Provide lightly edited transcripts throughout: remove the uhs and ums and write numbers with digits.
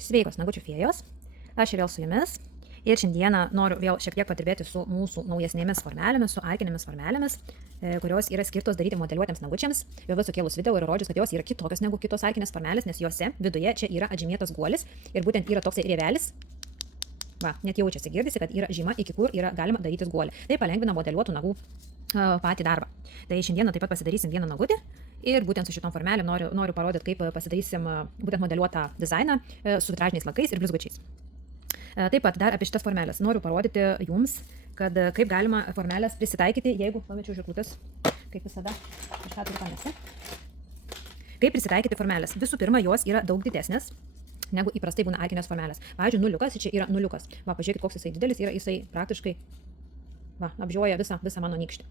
Sveikos nagučių fėjos, aš vėl su jumis ir šiandieną noriu vėl šiek tiek padirbėti su mūsų naujesnėmis formelėmis, su arkinėmis formelėmis, kurios yra skirtos daryti modeliuotėms nagučiams. Jau esu kėlus video ir rodžius, kad jos yra kitokios negu kitos arkinės formelės, nes juose viduje čia yra atžymėtas guolis ir būtent yra toksai rėvelis. Va, net jaučiasi, girdisi, kad yra žyma, iki kur yra galima darytis guolį. Tai palengvina modeliuotų nagų patį darbą. Tai šiandieną taip pat pasidarysim vieną nagutį ir būtent su šitom formelėm noriu parodyti, kaip pasidarysim būtent modeliuotą dizainą su vitražiniais lakais ir blizgučiais. Taip pat dar apie šitas formelės noriu parodyti jums, kad kaip galima formelės prisitaikyti, jeigu pamečiau žirklutes, kaip visada, kažką turiu pamesti. Kaip prisitaikyti formelės? Visų pirma, jos yra daug didesnės negu įprastai būna arkinės formelės. Pavyzdžiui, nuliukas, čia yra nuliukas. Va, pažiūrėkit, koks jisai didelis yra, jisai praktiškai apžioja visą mano nykštį.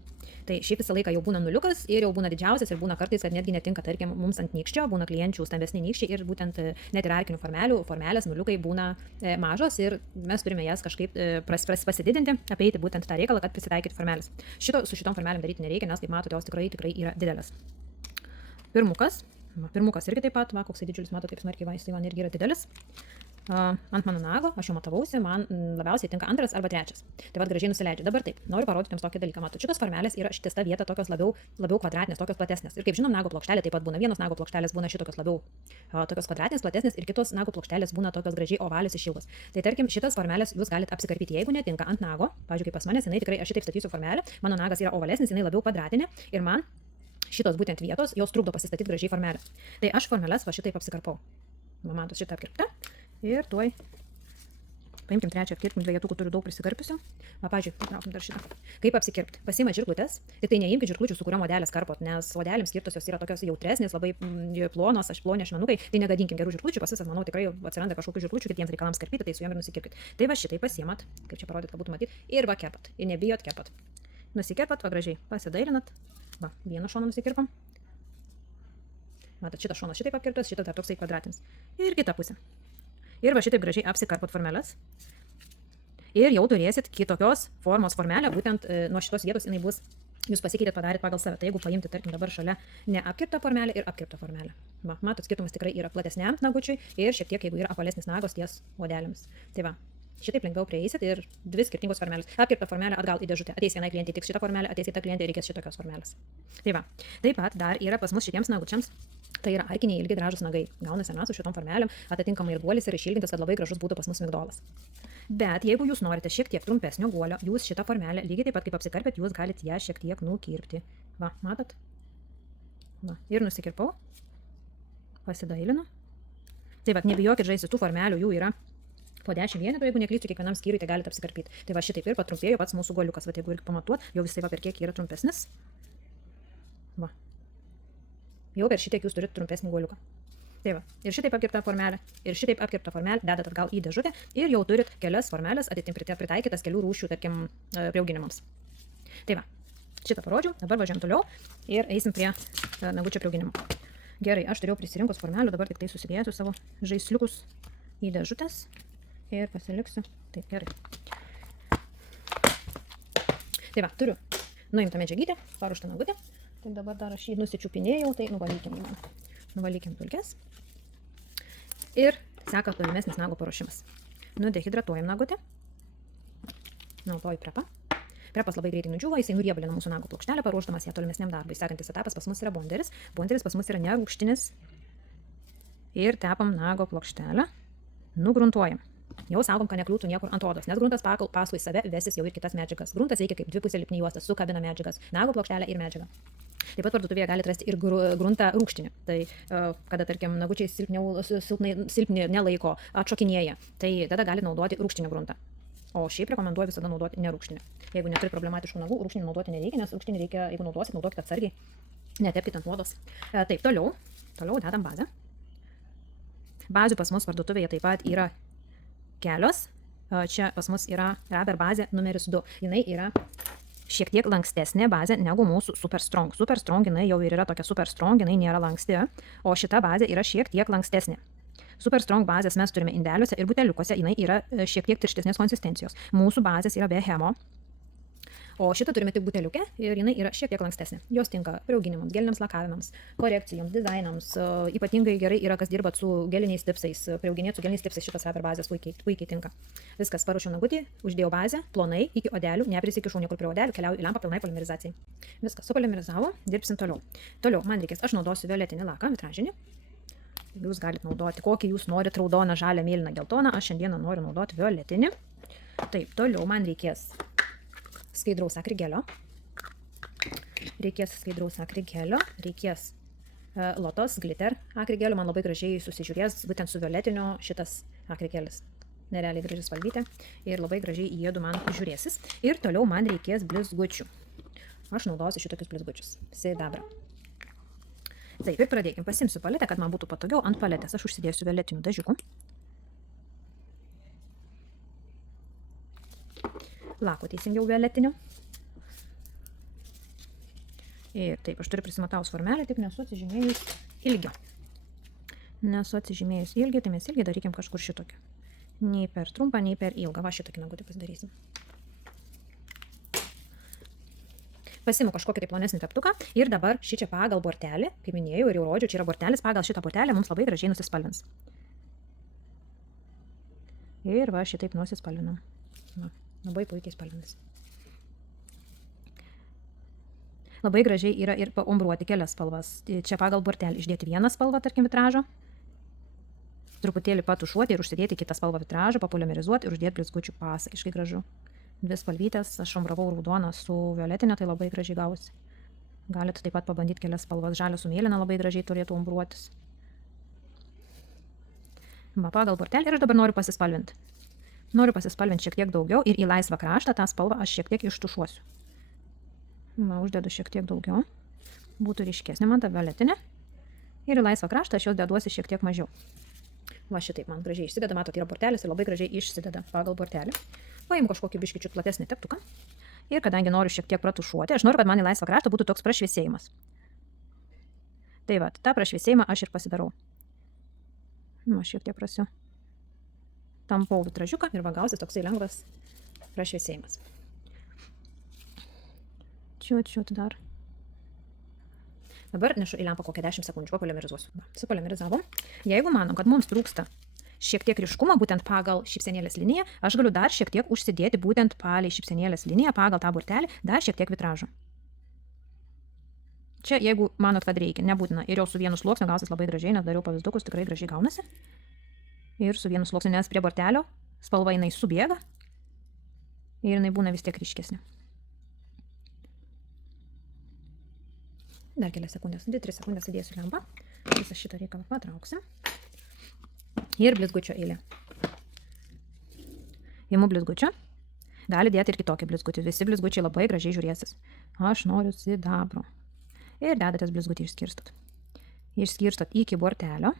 Tai šiaip visą laiką jau būna nuliukas ir jau būna didžiausias ir būna kartais, kad netgi netinka, tarkim, mums ant nykščio, būna klienčių stambesni nykščiai ir būtent net ir arkinių formelės nuliukai būna mažos ir mes turime jas kažkaip pasididinti, apeiti būtent tą reikalą, kad prisitaikyti formelės. Su šitom formelėm daryti nereikia, nes kaip matote, jos tikrai yra didelės. Pirmukas irgi taip pat, koksai didžiulis, matote, kaip smarkiai, jisai man irgi yra didelis. Ant mano nago, aš jau matavausi, man labiausiai tinka antras arba trečias. Tai vad gražiai nusileidžia. Dabar taip, noriu parodyti jums tokį dalyką. Matot, šitos formelės yra šitista vieta tokios labiau kvadratinės, tokios platesnės. Ir kaip žinom, nago plokštelė taip pat būna. Vienos nago plokštelės būna šitokios labiau tokios kvadratinės, platesnės ir kitos nago plokštelės būna tokios gražiai ovalios išilgos. Tai tarkim, šitas formelės jūs galite apsikarpyti, jeigu netinka ant nago. Pavyzdžiui, kaip pas manęs, jinai tikrai, aš šitaip statysiu formelę, mano nagas yra ovalesnis, jinai labiau kvadratinė ir man šitos būtent vietos jos trukdo pasistatyti gražiai formelę. Tai aš formelės va šitaip apsikarpau. Matot, šitą apkirptą ir tuoj paimkim trečią apkirpim, dvejetukų turiu daug prisikarpiusių. Pavyzdžiui, traukim dar šitą. Kaip apsikirpti? Pasiima žirklutės, tik tai neimkit žirklučių, su kuriuo odelės karpot, nes odelėms skirtos jos yra tokios jautresnės, labai plonos, ploni ašmenukai, tai negadinkim gerų žirklučių, pas visas, manau, tikrai atsiranda kažkokių žirklučių kitiems reikalams karpyti, tai su jom ir nusikirpkit. Tai va šitai pasiimat, kaip čia parodyt, kad būtų matyti, ir va kerpat. Ir nebijot kerpat. Nusikirpat, va gražiai, pasidailinat. Va, vieną šoną nusikirpam. Matot, šitas šonas šitaip apkirptas, šitas dar toksai kvadratinis. Ir kita pusė. Ir va šitaip gražiai apsikarpot formelės. Ir jau turėsit kitokios formos formelę, būtent nuo šitos vietos jinai bus, jūs pasikeitėt padarėt pagal save. Tai jeigu paimti, tarkim, dabar šalia neapkirptą formelę ir apkirptą formelę. Va, matot, skirtumas tikrai yra platesniam nagučiui ir šiek tiek, jeigu yra apvalesnis nagos ties odelėmis. Tai va. Šitaip lengviau prieisit ir dvi skirtingos formelės. Apkirpta formelė atgal į dėžutę. Ateis vienai klientai tiks šitą formelę, ateis kita klientė reikės šitokios formelės. Tai va. Taip pat dar yra pas mus šitiems nagučiams. Tai yra arkiniai ilgi gražus nagai. Gaunasi mes su šitom formelėm, atitinkamai ir guolis yra išilgintas, kad labai gražus būtų pas mus migdolas. Bet jeigu jūs norite šiek tiek trumpesnio guolio, jūs šitą formelę lygiai taip pat kaip apsikarpėt, jūs galite ją šiek tiek nukirpti. Va, matot? Va, ir nusikirpau. Pasidailinu. Tai va, nebijokit žaisti, tų formelių jų yra po 10 vienetų, jeigu neklystu, kiekvienam skyriui tai galite apsikarpyti. Tai va šitaip ir patrumpėjo pats mūsų guoliukas, va jeigu ir pamatuot, jau visai va per kiek yra trumpesnis. Va. Jau per šitiek jūs turite trumpesnį guoliuką. Tai va. Ir šitaip apkirpta formelė, ir šitaip apkirpta formelė dedat atgal į dėžutę ir jau turit kelias formelės pritaikytas kelių rūšių, tarkim, priauginimams. Tai va. Šitą parodžiau, dabar važiuojam toliau ir eisim prie nagučio priauginimo. Gerai, aš turėjau prisirinkus formelių, dabar tik tai susidėsiu savo žaisliukus į dėžutės. Ir pasiliksiu. Taip, gerai. Tai va, turiu nuimtą medžiagytę, paruoštą nagutę. Tai dabar dar aš jį nusičiupinėjau, tai nuvalykim dulkes. Ir seka tolimesnis nago paruošimas. Nudehidratuojam nagutę. Naudoju prepą. Prepas labai greitai nudžiūva, jisai nuriebalina mūsų nago plokštelę, paruošdamas ją tolimesniam darbui. Sekantis etapas pas mus yra bonderis. Bonderis pas mus yra nerūgštinis. Ir tepam nago plokštelę. Nugruntuojam. Jau saugom, kad nekliūtų niekur ant odos, nes gruntas paskui save vesis jau ir kitas medžiagas. Gruntas veikia kaip dvipusė lipni juosta, sukabina medžiagas, nago plokštelę ir medžiagą. Taip pat parduotuvėje galite rasti ir gruntą rūgštinį. Tai kada, tarkim, nagučiai silpni nelaiko, atšokinėja, tai tada galite naudoti rūgštinį gruntą. O šiaip rekomenduoju visada naudoti nerūgštinį. Jeigu neturi problematiškų nagų, rūgštinį naudoti nereikia, nes rūgštinį reikia, jeigu naudosit, naudokite atsargiai, netepkite ant odos. Taip, toliau dedam bazę. Bazių pas mus parduotuvėje taip pat yra kelios. Čia pas mus yra Rubber bazė numeris 2. Jinai yra šiek tiek lankstesnė bazė negu mūsų Super Strong. Super Strong jinai jau ir yra tokia Super Strong, jinai nėra lanksti, o šita bazė yra šiek tiek lankstesnė. Super Strong bazės mes turime indeliuose ir buteliukuose, jinai yra šiek tiek tirštesnės konsistencijos. Mūsų bazės yra be hemo, O šitą turime tik buteliukę ir jinai yra šiek tiek lankstesnė. Jos tinka priauginimams, geliniams lakavimams, korekcijoms, dizainams. Ypatingai gerai yra, kas dirbat su geliniais tipsais. Priauginėti su geliniais tipsais šitas Faber bazės puikiai tinka. Viskas, paruošiau nagutį, uždėjau bazę, plonai, iki odelių, neprisikišau niekur prie odelių, keliauju į lempą pilnai polimerizacijai. Viskas, supolimerizavo, dirbsim toliau. Toliau man reikės, aš naudosiu violetinį laką, vitražinį. Jūs galite naudoti, kokį jūs norite, raudoną, žalią, mėlyną, geltoną. Aš šiandieną noriu naudoti violetinį. Taip, toliau man reikės skaidraus akrigelio, reikės Lotos glitter akrigelio, man labai gražiai susižiūrės, būtent su violetiniu šitas akrigelis, nerealiai gražiai spalvytė ir labai gražiai jiedu man žiūrėsis. Ir toliau man reikės blizgučių, aš naudosiu šitokius blizgučius, sidabra. Taip, ir pradėkim, pasimsiu paletę, kad man būtų patogiau, ant paletės aš užsidėsiu violetinių dažiukų. Lako teisingiau violetiniu. Ir taip, aš turiu prisimataus formelę, tik nesu atsižymėjus ilgio. Tai mes ilgį darykim kažkur šitokį. Nei per trumpą, nei per ilgą. Va šitokį nagutį pasidarysim. Pasiimu kažkokį tai plonesnį teptuką ir dabar šičia pagal bortelį, kaip minėjau ir jau rodžiu, čia yra bortelis, pagal šitą bortelį mums labai gražiai nusispalvins. Ir va šitaip nusispalvinam. Va. Labai puikiai spalvinis. Labai gražiai yra ir paumbruoti kelias spalvas. Čia pagal bortelį išdėti vieną spalvą, tarkim, vitražo. Truputėlį patušuoti ir užsidėti kitą spalvą vitražo, papolimerizuoti ir uždėti blizgučių, pasakiškai gražu. Dvi spalvytės, aš umbravau raudoną su violetinė, tai labai gražiai gausi. Galite taip pat pabandyti kelias spalvas. Žalia su mėlyna labai gražiai turėtų umbruotis. Va, pagal bortelį ir aš dabar noriu pasispalvinti. Noriu pasispalvinti šiek tiek daugiau ir į laisvą kraštą tą spalvą aš šiek tiek ištušuosiu. Va, uždedu šiek tiek daugiau. Būtų ryškesnė man ta violetinė. Ir į laisvą kraštą aš jos deduosi šiek tiek mažiau. Va šitaip man gražiai išsideda, matot, yra bortelis ir labai gražiai išsideda pagal bortelį. Paimu kažkokį biškičių platesnį teptuką. Ir kadangi noriu šiek tiek pratušuoti, aš noriu, kad man į laisvą kraštą būtų toks prašviesėjimas. Tai va, tą prašviesėjimą aš ir pasidarau. Va, šiek tiek prasiu. Tampau vitražiuką ir va gausis toksai lengvas prašviesėjimas. Čiut dar. Dabar nešu į lempą kokią 10 sekundžių, papolimerizuosiu. Supolimerizavom. Jeigu manom, kad mums trūksta šiek tiek ryškumo, būtent pagal šypsenėlės liniją, aš galiu dar šiek tiek užsidėti būtent palei šypsenėlės liniją, pagal tą bortelį, dar šiek tiek vitražo. Čia, jeigu manot, kad reikia, nebūtina. Ir jau su vienu sluoksniu gausis labai gražiai, nes dariau pavyzdukus, tikrai gražiai gaunasi. Ir su vienu sluoksniu, nes prie bortelio spalva jinai subėga ir jinai būna vis tiek ryškesnė. Dar kelias sekundės, 2-3 sekundės įdėsiu lempą. Visą šitą reikalą patrauksim. Ir blizgučio eilė. Imu blizgučio. Gali dėti ir kitokį blizgutį. Visi blizgučiai labai gražiai žiūrėsis. Aš noriu sidabro. Ir dedatės blizgutį išskirstot. Išskirstot iki bortelio.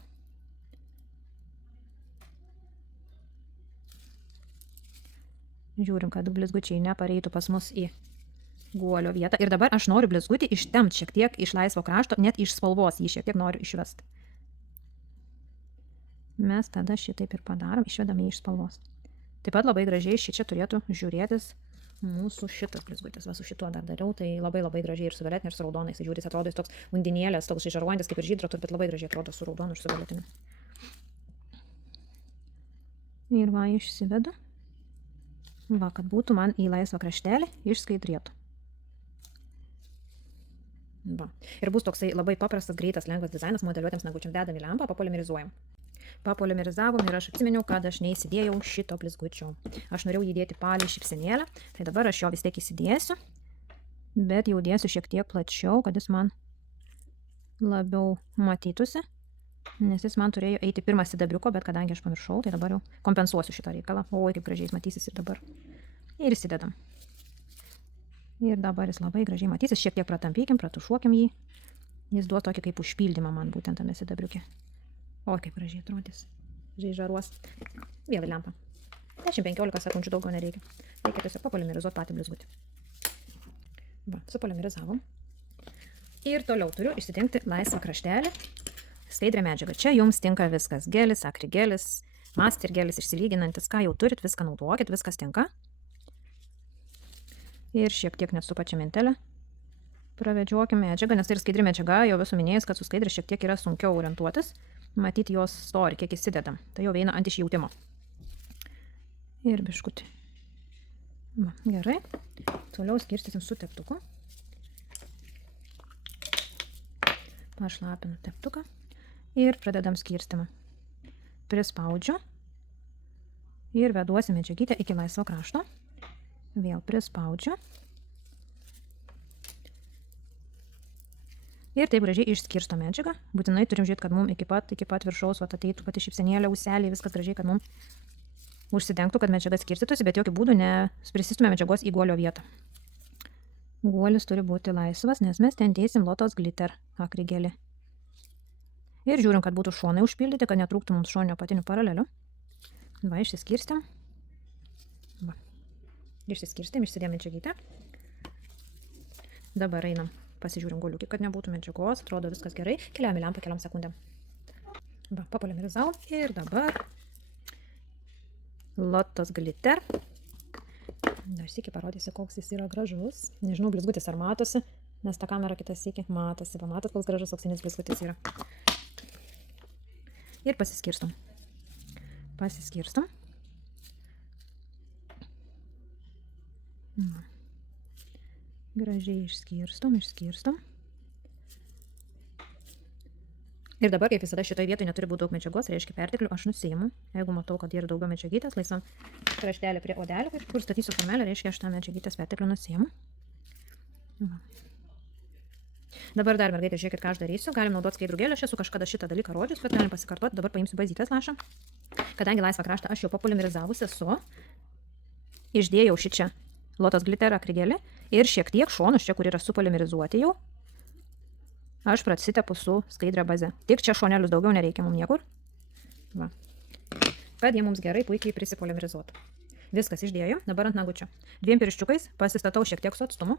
Žiūrim, kad blizgučiai nepareitų pas mus į guolio vietą. Ir dabar aš noriu blizgutį ištempt šiek tiek iš laisvo krašto, net iš spalvos jį šiek tiek noriu išvest. Mes tada šitaip ir padarom, išvedam jį iš spalvos. Taip pat labai gražiai šičia turėtų žiūrėtis mūsų šitas blizgutis. Va, su šituo dar dariau, tai labai gražiai ir su violetiniu, ir su raudonais. Jis žiūrės, atrodo, jis toks undinėlės, toks žaruojantis kaip ir žydro, bet labai gražiai atrodo su raudonu ir su violetiniu. Ir va, išsivedu. Va, kad būtų man į laisvą kraštelį išskaidrėtų. Va. Ir bus toksai labai paprastas, greitas, lengvas dizainas modeliuotėms nagučiams. Dedam į lempą, papolimerizuojam. Papolimerizavom ir aš atsiminiau, kad aš neįsidėjau šito blizgučio. Aš norėjau įdėti palei šypsenėlę, tai dabar aš jo vis tiek įsidėsiu, bet jau dėsiu šiek tiek plačiau, kad jis man labiau matytųsi, nes jis man turėjo eiti pirmas sidabriuko, bet kadangi aš pamiršau, tai dabar jau kompensuosiu šitą reikalą. Oi, kaip gražiai jis matysis ir dabar. Ir įsidedam. Ir dabar jis labai gražiai matysis, šiek tiek pratampykim, pratušuokim jį. Jis duos tokį kaip užpildymą man būtent tame sidabriuke. Oi, kaip gražiai atrodys. Žaruos. Vėl į lempą. 10-15 sekundžių daugiau nereikia. Reikia tiesiog papolimerizuoti patį blizgutį. Va, supolimerizavom. Ir toliau turiu išsitinkti laisvą kraštelį. Skaidrę medžiagą. Čia jums tinka viskas. Gelis, akrigelis, master gelis, išsilyginantis. Ką jau turit, viską naudokit, viskas tinka. Ir šiek tiek net su pačia mentelė pravedžiuokim medžiagą, nes tai ir skaidri medžiaga, jau esu minėjęs, kad su skaidri šiek tiek yra sunkiau orientuotis, matyti jos storį, kiek įsidedam. Tai jau eina ant išjautimo. Ir biškutį. Va, gerai. Toliau skirstysim su teptuku. Pašlapinu teptuką. Ir pradedam skirstimą. Prispaudžiu. Ir veduosi medžiagytę iki laisvo krašto. Vėl prispaudžiu. Ir taip gražiai išskirsto medžiagą. Būtinai turim žiūrėti, kad mums iki pat viršaus ateitų pati šypsenėlė, ūselė, viskas gražiai, kad mums užsidengtų, kad medžiaga skirstytųsi, bet jokių būdų neprisistumė medžiagos į guolio vietą. Guolis turi būti laisvas, nes mes ten dėsim Lotus Glitter akrigelį. Ir žiūrim, kad būtų šonai užpildyti, kad netrūktų mums šoninio apatinių paralelių. Va, išsiskirstėm. Va. Išsiskirstėm, išsidėm medžiagytę. Dabar einam. Pasižiūrim guoliukį, kad nebūtų medžiagos, atrodo viskas gerai. Keliam į lempą keliom sekundėm. Va, papolimerizau ir dabar Lotus Glitter. Dar sykį parodysiu, koks jis yra gražus. Nežinau, blizgutis ar matosi, nes ta kamera kitas sykį matosi. Pamatot, koks gražus auksinis blizgutis yra. Ir pasiskirstom. Pasiskirstom. Va. Gražiai išskirstom. Ir dabar, kaip visada, šitoje vietoje neturi būti daug medžiagos, reiškia perteklių, aš nusiimu. Jeigu matau, kad yra daugiau medžiagytės, laisvam kraštelį prie odelio, kur statysiu formelę, reiškia, aš tą medžiagytės perteklių nusiimu. Va. Dabar dar, mergaitė, žiūrėkit, ką aš darysiu. Galim naudoti skaidrų gėlę, aš esu kažkada šitą dalyką rodžius, bet galim pasikartoti. Dabar paimsiu bazytės lašą. Kadangi laisvą kraštą aš jau popolimerizavus esu, išdėjau šičia Lotus Glitter akrigelį ir šiek tiek šonus čia, kur yra supolimerizuoti jau, aš prasitepu su skaidria baze. Tik čia šonelius daugiau nereikia mums niekur. Va. Kad jie mums gerai puikiai prisipolimerizuotų. Viskas išdėjau, dabar ant nagučio. 2 pirščiukais pasistatau šiek tiek su atstumu,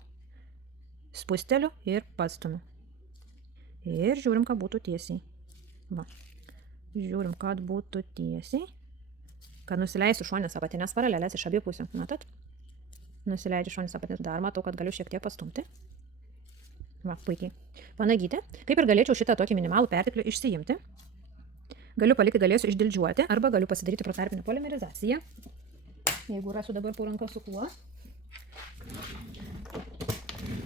spusteliu ir pastumiu. Ir žiūrim, kad būtų tiesiai. Va. Žiūrim, kad būtų tiesiai. Kad nusileisiu šoninės apatinės paralelės iš abiejų pusių. Matot? Nusileidžiu šoninės apatinės, dar matau, kad galiu šiek tiek pastumti. Va, puikiai. Panagyti. Kaip ir galėčiau šitą tokį minimalų perteklių išsiimti. Galiu palikti, galėsiu išdildžiuoti, arba galiu pasidaryti protarpinę polimerizaciją. Jeigu rasiu dabar po ranka su kuo.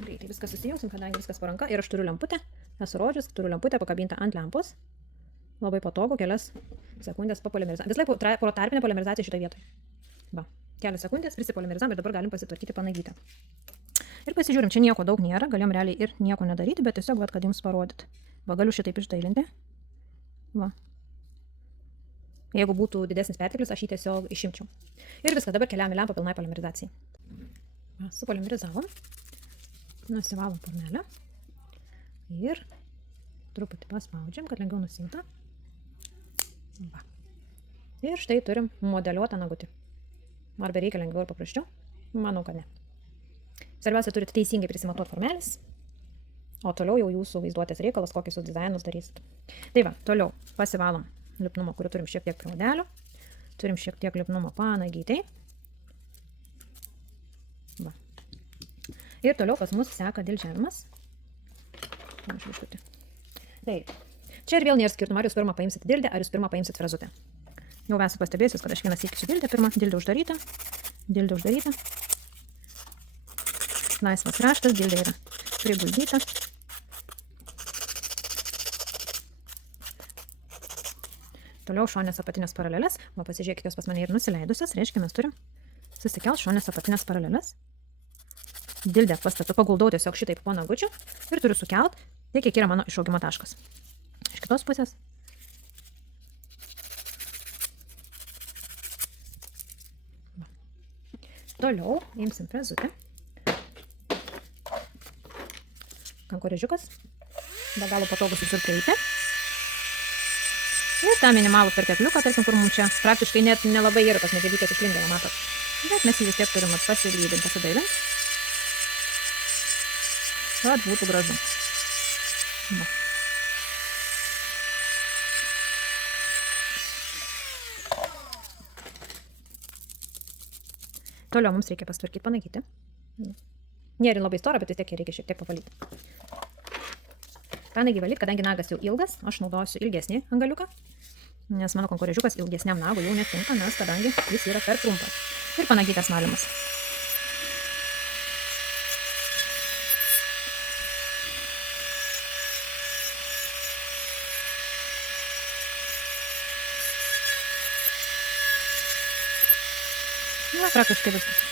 Greitai viską susijungsim, kadangi viskas po ranka. Ir aš turiu lemputę. Esu rodžius, turiu lemputę pakabintą ant lempos. Labai patogu, kelias sekundės popolimerizacija. Vis laik protarpinė polimerizacija šitoje vietoje. Va. Kelias sekundės prisipolimerizam ir dabar galim pasitvarkyti panagytę. Ir pasižiūrim, čia nieko daug nėra, galim realiai ir nieko nedaryti, bet tiesiog, kad jums parodyti. Va, galiu šitaip išdailinti. Va. Jeigu būtų didesnis perteklius, aš jį tiesiog išimčiau. Ir viskas, dabar keliam į lempą pilnai polimerizacijai. Va, supolimerizavom. Nusivalom formelę. Ir truputį paspaudžiam, kad lengviau nusimta. Va. Ir štai turim modeliuotą nagutį. Ar bereikia lengviau ir paprasčiau? Manau, kad ne. Svarbiausia, turite teisingai prisimatuoti formelės, o toliau jau jūsų vaizduotės reikalas, kokius jūs dizainus darysit. Tai va, toliau pasivalom lipnumo, kurį turim šiek tiek prie odelio. Turim šiek tiek lipnumo panagytai. Va. Ir toliau pas mus seka dildžiavimas. Tai, čia ir vėl nėra skirtumo, ar jūs pirmą paimsit dildę, ar jūs pirmą paimsit frezutę. Jau esu pastebėjusius, kad aš vieną sykį su dildė pirmą, dildė uždaryta. Laisvas kraštas, dildė yra priguldyta. Toliau šonės apatinės paralelės. Va, pasižiūrėkite, jos pas mane ir nusileidusios. Reiškia, mes turim susikelt šonės apatinės paralelės. Dildę pastatu, paguldau tiesiog šitaip po nagučiu ir turiu sukelt tiek, kiek yra mano išaugimo taškas. Iš kitos pusės. Toliau imsim frezutę. Kankorėžiukas. Be galo patogus visur prieiti. Ir tą minimalų pertekliuką, tarkim, kur mums čia praktiškai net nelabai yra tas medžiagytės išlindėlė, matot. Bet mes jį vis tiek turim pasilydinti, pasidailinti. Kad būtų gražu. Va. Toliau mums reikia pastvarkyti panagyti. Nėra labai stora, bet vis tiek reikia šiek tiek papalyti. Panaigi valyti, kadangi nagas jau ilgas, aš naudosiu ilgesnį angaliuką, nes mano konkurežiukas ilgesniam nagui jau netinka, nes kadangi jis yra per trumpas. Ir panagytas valymas. Na, praktiškai viskas.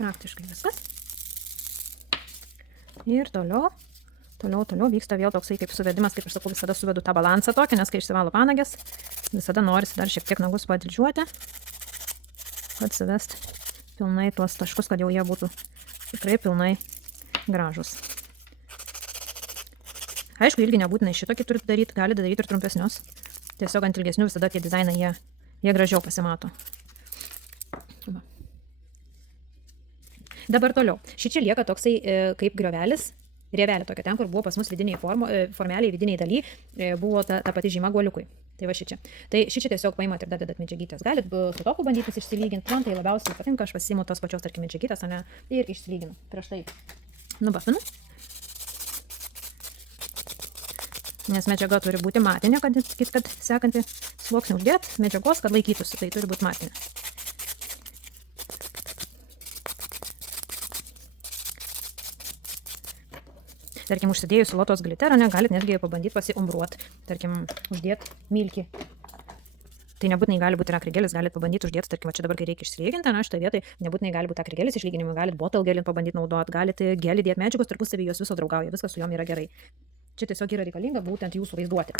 Praktiškai viskas. Ir toliau vyksta vėl toksai kaip suvedimas, kaip aš sakau, visada suvedu tą balansą tokį, nes kai išsivalo panagės, visada norisi dar šiek tiek nagus padidžiuoti, kad suvest pilnai tuos taškus, kad jau jie būtų tikrai pilnai gražus. Aišku, ilgi nebūtinai šitokį turite daryti, gali daryti ir trumpesnius. Tiesiog ant ilgesnių visada tie dizainai jie gražiau pasimato. Va. Dabar toliau. Šičia lieka toksai kaip griovelis, rievelė tokia ten, kur buvo pas mus vidiniai formeliai, vidiniai daly, buvo ta pati žyma guoliukui. Tai va šičia. Tai šičia tiesiog paimat ir dadedat medžiagytės. Galit su toku bandytis išsilyginti, man tai labiausiai patinka, aš pasiimu tos pačios, tarkim, medžiagytės, o ne, ir išsilyginu. Prieš tai nubafinu. Nes medžiaga turi būti matinė, kad sekantį sluoksnį uždėt medžiagos, kad laikytųsi, tai turi būti matinė. Tarkim, užsidėjus lotos gliterą, galit netgi pabandyti pasiumbruoti, tarkim, uždėti milkį. Tai nebūtinai gali būti ir akrigelis, galit pabandyti uždėti, tarkim, čia dabar, kai reikia išsilyginti, na, šitoje vietoje nebūtinai gali būti akrigelis išlyginimui, galit bottle gelį pabandyti naudoti, galit gelį dėti medžiagos, tarpusavy jos viso draugauja, viskas su jom yra gerai. Čia tiesiog yra reikalinga būtent jūsų vaizduoti.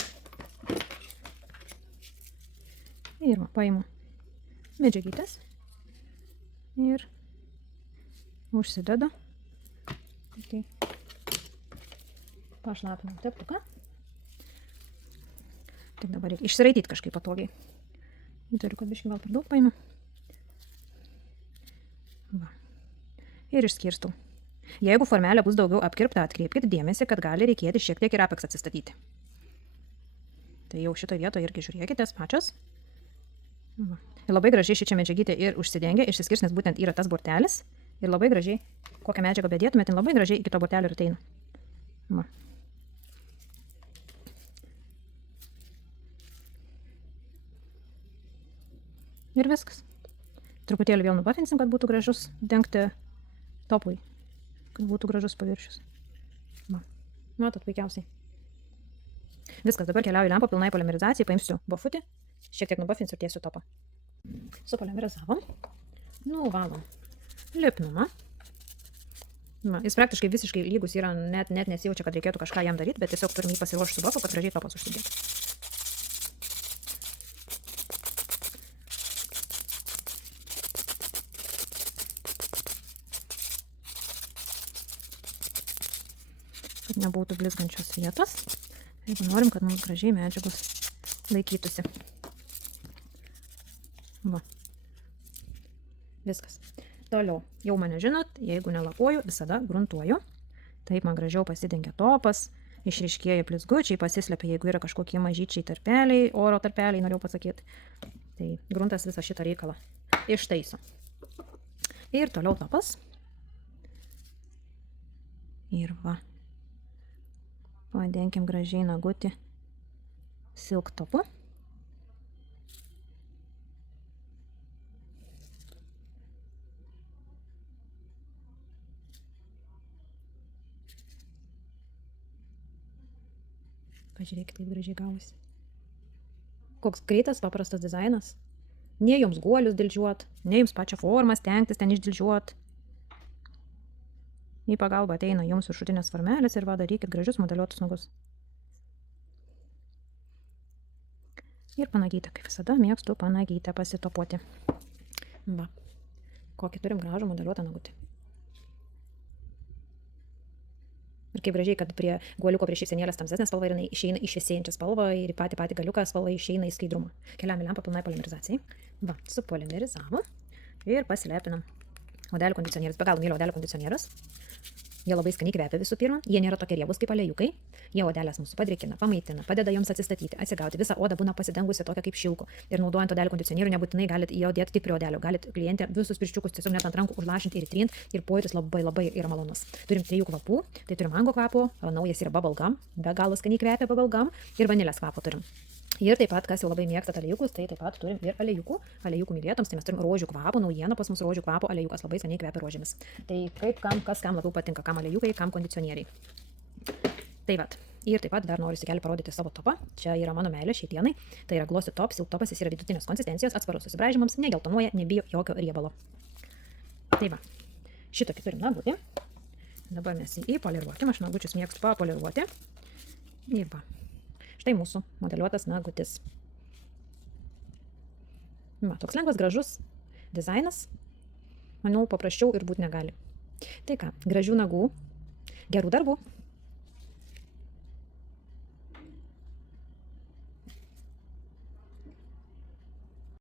Ir paimu medžiagytės ir užsidedu. Tai pašlapinam teptuką. Tik dabar reikia išsiraityti kažkaip patogiai. Turiu, kad biškį gal per daug paimu. Va. Ir išskirstau. Jeigu formelė bus daugiau apkirpta, atkreipkite dėmesį, kad gali reikėti šiek tiek ir apex atsistatyti. Tai jau šitoje vietoje irgi žiūrėkite pačios. Va. Ir labai gražiai šičia medžiagytė ir užsidengia, išsiskirs, nes būtent yra tas bortelis. Ir labai gražiai, kokią medžiagą bedėtumėt, tai labai gražiai iki to bortelio ir ateina. Va. Ir viskas. Truputėlį vėl nubafinsim, kad būtų gražus dengti topui. Kad būtų gražus paviršius. Va. Matot, puikiausiai. Viskas, dabar keliauju lempą pilnai polimerizacijai, paimsiu bafutį, šiek tiek nubafinsiu ir tiesiu topą. Supolimerizavom. Nuvalom lipnumą. Va. Jis praktiškai visiškai lygus yra, net nesijaučia, kad reikėtų kažką jam daryti, bet tiesiog turim jį pasiruošti su bafu, kad gražiai topas užsidėti. Nebūtų blizgančios vietos, jeigu norim, kad mums gražiai medžiagos laikytųsi. Va. Viskas. Toliau. Jau mane žinot, jeigu nelakuoju, visada gruntuoju. Taip man gražiau pasidengia topas, išryškėja blizgučiai, pasislepia, jeigu yra kažkokie mažyčiai tarpeliai, oro tarpeliai, norėjau pasakyti. Tai gruntas visą šitą reikalą ištaiso. Ir toliau topas. Ir va. Padenkim gražiai nagutį silk topu. Pažiūrėkit, kaip gražiai gavosi. Koks greitas, paprastas dizainas. Ne jums guolius dildžiuot, ne jums pačią formą stengtis ten išdildžiuot. Į pagalbą ateina jums viršutinės formelės ir va darykit gražius modeliuotus nagus. Ir panagytę, kaip visada, mėgstu panagytę pasitopuoti. Va, kokį turim gražų modeliuotą nagutį. Ir kaip gražiai, kad prie guoliuko prie šypsenėlės tamsesnė spalva ir jinai išeina į šviesėjančią spalvą ir į patį galiuką spalva išeina į skaidrumą. Keliam į lempą pilnai polimerizacijai. Va, supolimerizavom ir pasilepinam. Odelių kondicionierius, be galo myliu odelių kondicionierius. Jie labai skaniai kvepia visų pirma, jie nėra tokie riebus kaip aliejukai, jie odelės mūsų padrėkina, pamaitina, padeda joms atsistatyti, atsigauti, visa oda būna pasidengusi tokia kaip šilko. Ir naudojant odelį kondicionierių nebūtinai galite jo dėti tik prie odelio, galite klientė visus pirščiukus tiesiog net ant rankų užlašinti ir trint ir pojūtis labai yra malonus. Turim 3 kvapų, tai turim mango kvapo, naujas yra bubblegum, be galo skaniai kvepia bubblegum ir vanilės kvapo turim. Ir taip pat, kas jau labai mėgstat aliejukus, tai taip pat turim ir aliejukų mylėtoms, tai mes turim rožių kvapų, naujiena pas mus rožių kvapo, aliejukas labai skaniai kvepia rožėmis. Tai kaip kas kam labiau patinka, kam aliejukai, kam kondicionieriai. Tai vat. Ir taip pat dar noriu įsikelti parodyti savo topą. Čia yra mano meilė šiai dienai. Tai yra Glossy Top, Silk topas, jis yra vidutinės konsistencijos, atsparus susibraižymams, negeltonuoja, nebijo jokio riebalo. Tai va. Šitokį turim nagutį. Dabar mes jį poliruokim, aš nagučius mėgstu papoliruoti. Ir va. Štai mūsų modeliuotas nagutis. Va, toks lengvas, gražus dizainas. Manau, paprasčiau ir būt negali. Tai ką, gražių nagų, gerų darbų.